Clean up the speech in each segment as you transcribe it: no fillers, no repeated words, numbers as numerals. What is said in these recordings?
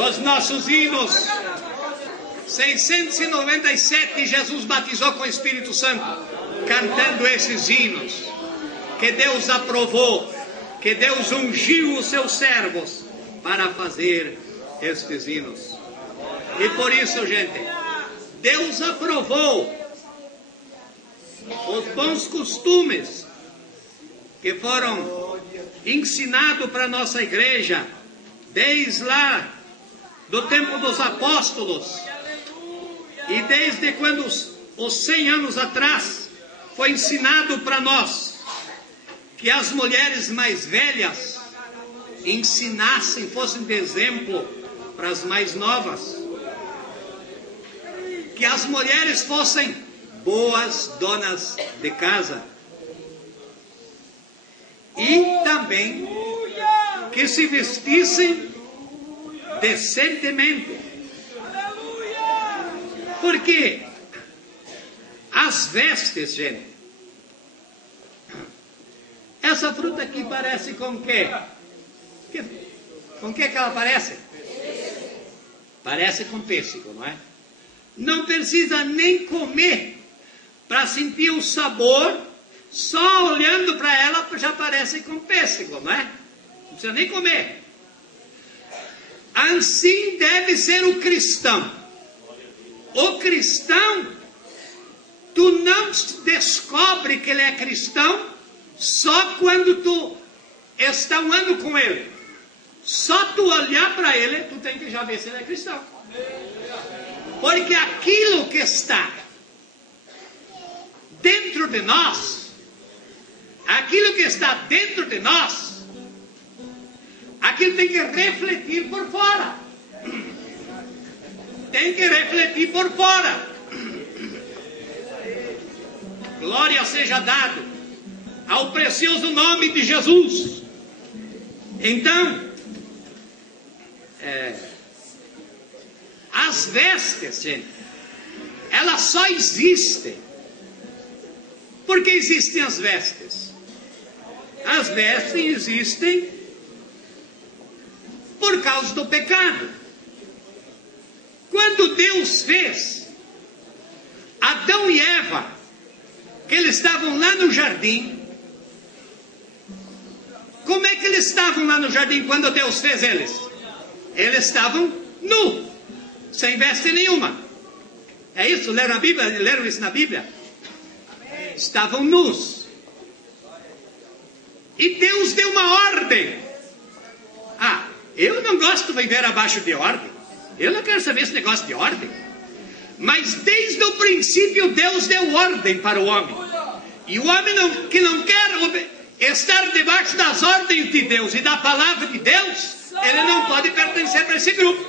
dos nossos hinos. 697 Jesus batizou com o Espírito Santo, cantando esses hinos, que Deus aprovou, que Deus ungiu os seus servos para fazer estes hinos. E por isso, gente, Deus aprovou os bons costumes que foram ensinados para a nossa igreja, desde lá do tempo dos apóstolos, e desde quando os 100 anos atrás foi ensinado para nós que as mulheres mais velhas ensinassem, fossem de exemplo para as mais novas, que as mulheres fossem boas donas de casa, e também que se vestissem decentemente. Porque as vestes, gente, essa fruta aqui parece com o quê? Com o que ela parece? Parece com pêssego, não é? Não precisa nem comer para sentir o sabor, só olhando para ela já parece com pêssego, não é? Não precisa nem comer. Assim deve ser o cristão. O cristão, tu não descobre que ele é cristão só quando tu está um ano com ele. Só tu olhar para ele, tu tem que já ver se ele é cristão. Porque aquilo que está dentro de nós, aquilo que está dentro de nós, aquilo tem que refletir por fora. Tem que refletir por fora. Glória seja dado ao precioso nome de Jesus. Então, as vestes, gente, elas só existem. Por que existem as vestes? As vestes existem por causa do pecado. Quando Deus fez Adão e Eva, que eles estavam lá no jardim, como é que eles estavam lá no jardim quando Deus fez eles? Eles estavam nus, sem veste nenhuma. É isso? Leram a Bíblia? Leram isso na Bíblia? Estavam nus. E Deus deu uma ordem. Ah, eu não gosto de viver abaixo de ordem. Eu não quero saber esse negócio de ordem. Mas desde o princípio Deus deu ordem para o homem. E o homem que não quer estar debaixo das ordens de Deus e da palavra de Deus, ele não pode pertencer para esse grupo.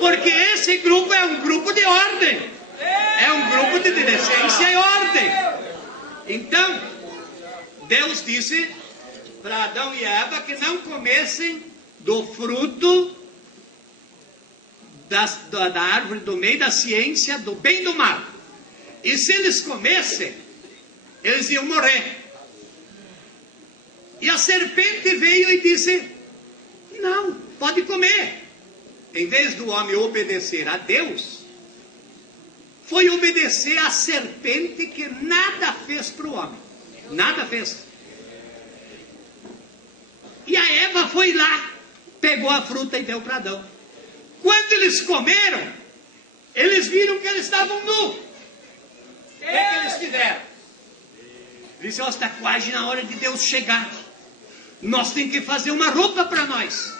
Porque esse grupo é um grupo de ordem. É um grupo de decência e ordem. Então, Deus disse para Adão e Eva que não comessem do fruto da árvore do meio da ciência do bem e do mal. E se eles comessem, eles iam morrer. E a serpente veio e disse: não, pode comer. Em vez do homem obedecer a Deus, foi obedecer a serpente, que nada fez para o homem. Nada fez. E a Eva foi lá, pegou a fruta e deu para Adão. Quando eles comeram, eles viram que eles estavam nus. O que eles fizeram? Eles disseram: está quase na hora de Deus chegar. Nós temos que fazer uma roupa para nós.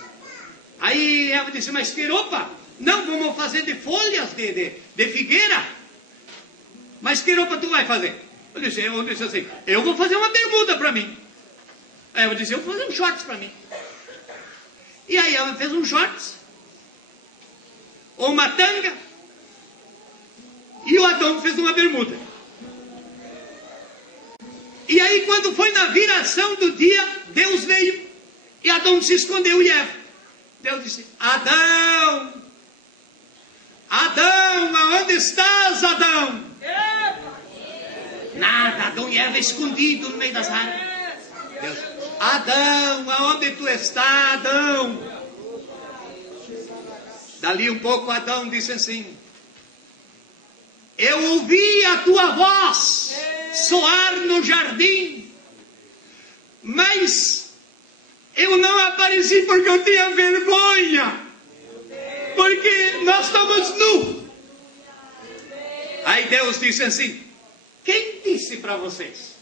Aí Eva disse: mas que roupa? Não, vamos fazer de folhas de figueira. Mas que roupa tu vai fazer? Eu disse assim: eu vou fazer uma bermuda para mim. Aí Eva disse: eu vou fazer um shorts para mim. E aí ela fez um shorts, ou uma tanga, e o Adão fez uma bermuda. E aí, quando foi na viração do dia, Deus veio e Adão se escondeu, e Eva. Deus disse: Adão, Adão, aonde estás, Adão? Nada, Adão e Eva escondidos no meio das árvores. Deus: Adão, aonde tu estás, Adão? Dali um pouco Adão disse assim: eu ouvi a tua voz soar no jardim, mas eu não apareci porque eu tinha vergonha, porque nós estamos nus. Aí Deus disse assim: quem disse para vocês?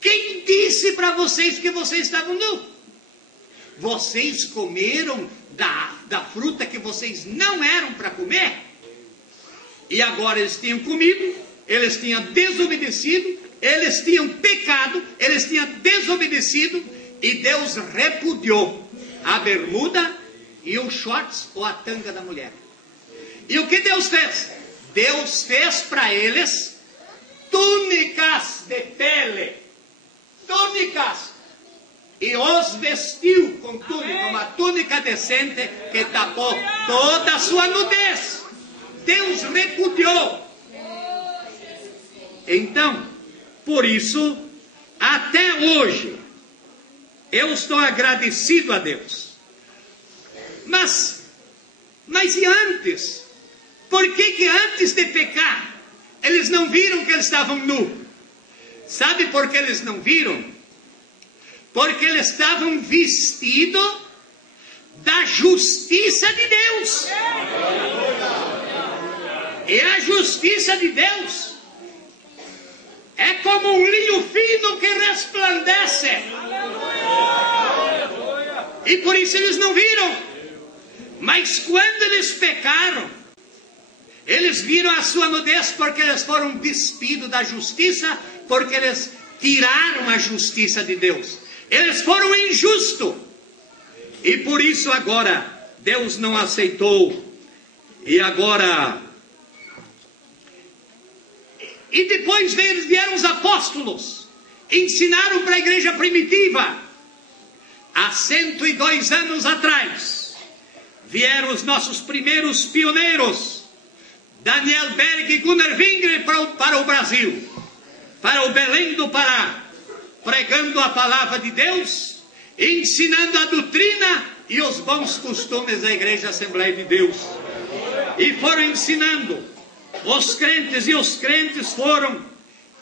Quem disse para vocês que vocês estavam nus? Vocês comeram da fruta que vocês não eram para comer? E agora eles tinham comido, eles tinham desobedecido, eles tinham pecado, eles tinham desobedecido, e Deus repudiou a bermuda e os shorts ou a tanga da mulher. E o que Deus fez? Deus fez para eles túnicas de pele, túnicas, e os vestiu com túnica, uma túnica decente que tapou toda a sua nudez. Deus repudiou. Então, por isso, até hoje, eu estou agradecido a Deus. Mas e antes? Por que antes de pecar, eles não viram que eles estavam nus? Sabe por que eles não viram? Porque eles estavam vestidos da justiça de Deus. E a justiça de Deus é como um linho fino que resplandece. E por isso eles não viram. Mas quando eles pecaram, eles viram a sua nudez, porque eles foram despidos da justiça, porque eles tiraram a justiça de Deus. Eles foram injustos. E por isso agora Deus não aceitou. E agora... E depois vieram os apóstolos, ensinaram para a igreja primitiva. Há 102 anos atrás, vieram os nossos primeiros pioneiros, Daniel Berg e Gunnar Wingre, para o Brasil, para o Belém do Pará, pregando a palavra de Deus, ensinando a doutrina e os bons costumes da Igreja Assembleia de Deus. E foram ensinando os crentes, e os crentes foram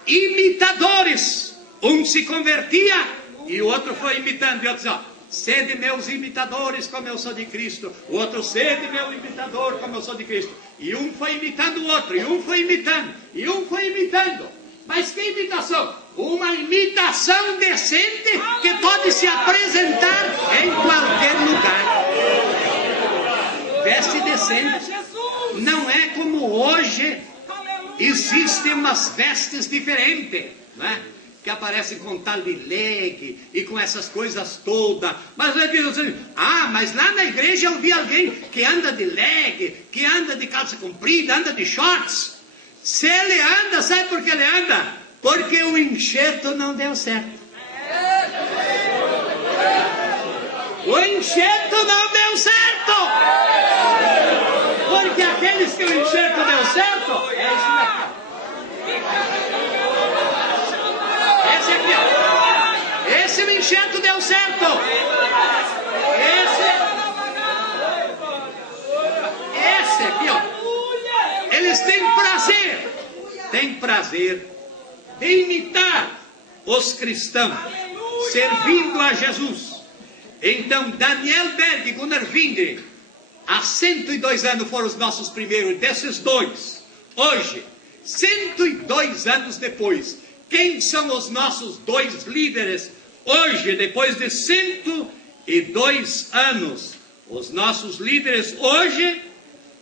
imitadores. Um se convertia e o outro foi imitando. E o outro dizia: sede meus imitadores como eu sou de Cristo. O outro: sede meu imitador como eu sou de Cristo. E um foi imitando o outro, e um foi imitando, e um foi imitando. Mas que imitação? Uma imitação decente que pode se apresentar em qualquer lugar. Veste decente. Não é como hoje, existem umas vestes diferentes, né? Que aparecem com tal de leg e com essas coisas todas. Mas eu digo assim: mas lá na igreja eu vi alguém que anda de leg, que anda de calça comprida, anda de shorts. Se ele anda, sabe por que ele anda? Porque o enxerto não deu certo. O enxerto não deu certo. Porque aqueles que o enxerto deu certo, é isso aqui. Esse aqui, ó. Esse o enxerto deu certo. Esse aqui, ó. Eles têm prazer de imitar os cristãos, servindo a Jesus. Então, Daniel Berg e Gunnar Wingre, há 102 anos foram os nossos primeiros, desses dois. Hoje, 102 anos depois, quem são os nossos dois líderes? Hoje, depois de 102 anos, os nossos líderes hoje,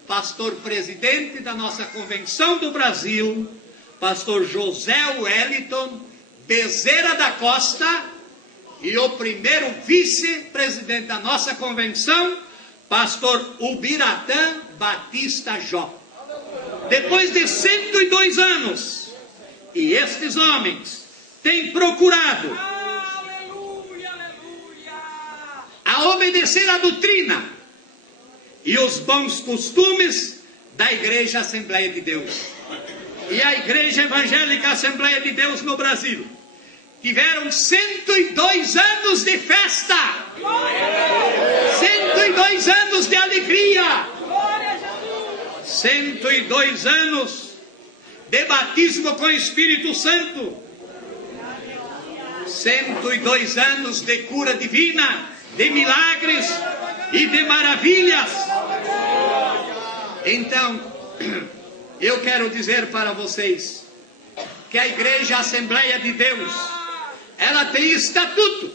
pastor presidente da nossa Convenção do Brasil, pastor José Wellington Bezerra da Costa, e o primeiro vice-presidente da nossa convenção, pastor Ubiratã Batista Jó. Depois de 102 anos, e estes homens têm procurado a obedecer a doutrina e os bons costumes da Igreja Assembleia de Deus. E a Igreja Evangélica Assembleia de Deus no Brasil tiveram 102 anos de festa, 102 anos de alegria, 102 anos de batismo com o Espírito Santo. 102 anos de cura divina, de milagres e de maravilhas. Então, eu quero dizer para vocês que a Igreja Assembleia de Deus, ela tem estatuto.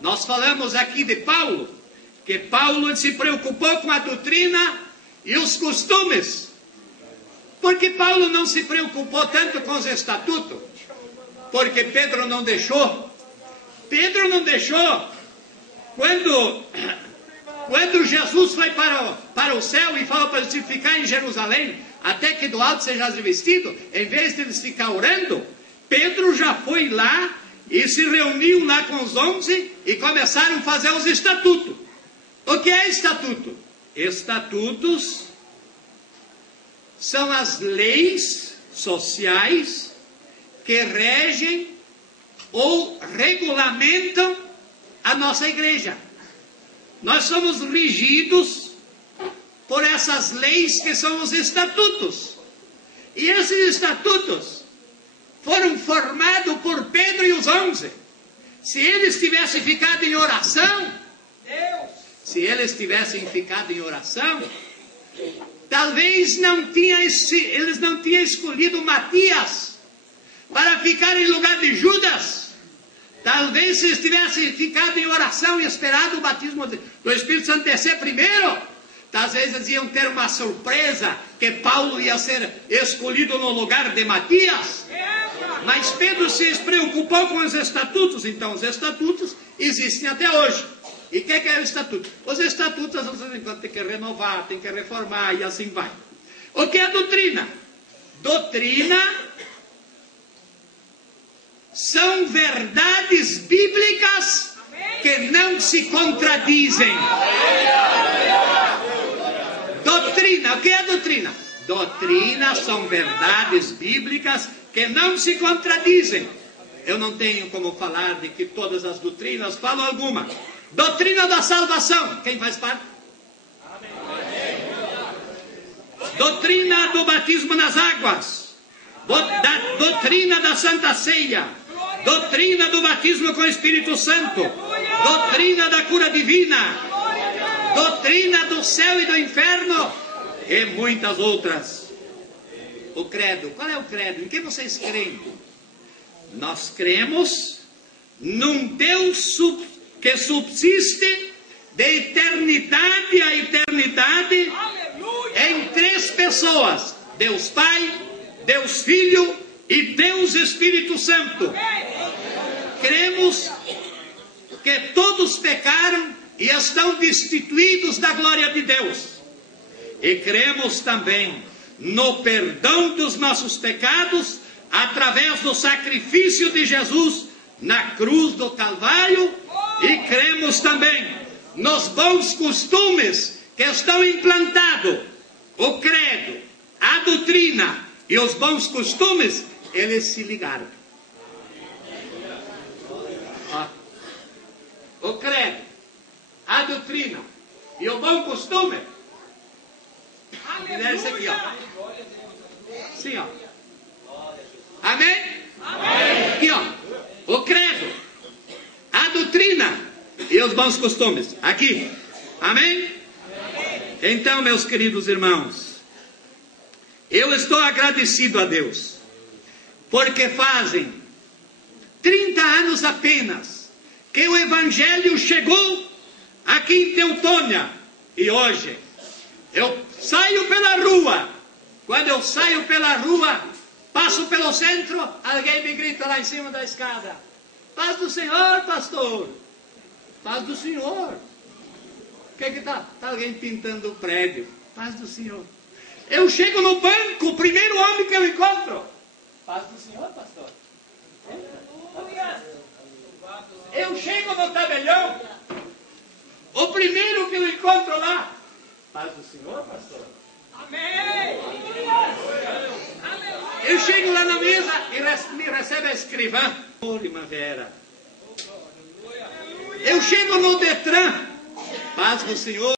Nós falamos aqui de Paulo, que Paulo se preocupou com a doutrina e os costumes. Porque Paulo não se preocupou tanto com os estatutos? Porque Pedro não deixou. Pedro não deixou. Quando Jesus foi para o céu e falou para eles ficar em Jerusalém, até que do alto seja revestido, em vez de eles ficar orando, Pedro já foi lá e se reuniu lá com os 11 e começaram a fazer os estatutos. O que é estatuto? Estatutos são as leis sociais que regem ou regulamentam a nossa igreja. Nós somos regidos por essas leis que são os estatutos. E esses estatutos foram formados por Pedro e os 11. Se eles tivessem ficado em oração, talvez eles não tinham escolhido Matias para ficar em lugar de Judas. Talvez se eles tivessem ficado em oração e esperado o batismo do Espírito Santo descer primeiro, talvez eles iam ter uma surpresa, que Paulo ia ser escolhido no lugar de Matias. Mas Pedro se preocupou com os estatutos. Então os estatutos existem até hoje. E o que é o estatuto? Os estatutos tem que renovar, tem que reformar e assim vai. O que é a doutrina? Doutrina são verdades bíblicas que não se contradizem. Doutrina, o que é doutrina? Doutrina são verdades bíblicas que não se contradizem. Eu não tenho como falar de que todas as doutrinas, falo alguma. Doutrina da salvação, quem faz parte? Doutrina do batismo nas águas, doutrina da Santa Ceia, doutrina do batismo com o Espírito Santo, doutrina da cura divina, doutrina do céu e do inferno e muitas outras. O credo, qual é o credo? Em que vocês creem? Nós cremos num Deus que subsiste de eternidade a eternidade, em 3 pessoas: Deus Pai, Deus Filho e Deus Espírito Santo. Cremos que todos pecaram e estão destituídos da glória de Deus. E cremos também no perdão dos nossos pecados através do sacrifício de Jesus na cruz do Calvário. E cremos também nos bons costumes que estão implantados. O credo, a doutrina e os bons costumes, eles se ligaram. O credo, a doutrina e o bom costume. É esse aqui, ó. Sim, ó. Amém? Amém. Aqui, ó. O credo, a doutrina e os bons costumes. Aqui. Amém? Então, meus queridos irmãos, eu estou agradecido a Deus, porque fazem 30 anos apenas que o Evangelho chegou aqui em Teutônia. E hoje, eu saio pela rua. Quando eu saio pela rua, passo pelo centro, alguém me grita lá em cima da escada: paz do Senhor, pastor. Paz do Senhor. O que está? Está alguém pintando o prédio. Paz do Senhor. Eu chego no banco, o primeiro homem que eu encontro: paz do Senhor, pastor. Eu chego no tabelião, o primeiro que eu encontro lá: paz do Senhor, pastor. Amém. Eu chego lá na mesa e me recebe a escrivã. Ô, irmã Vera. Eu chego no Detran: paz do Senhor.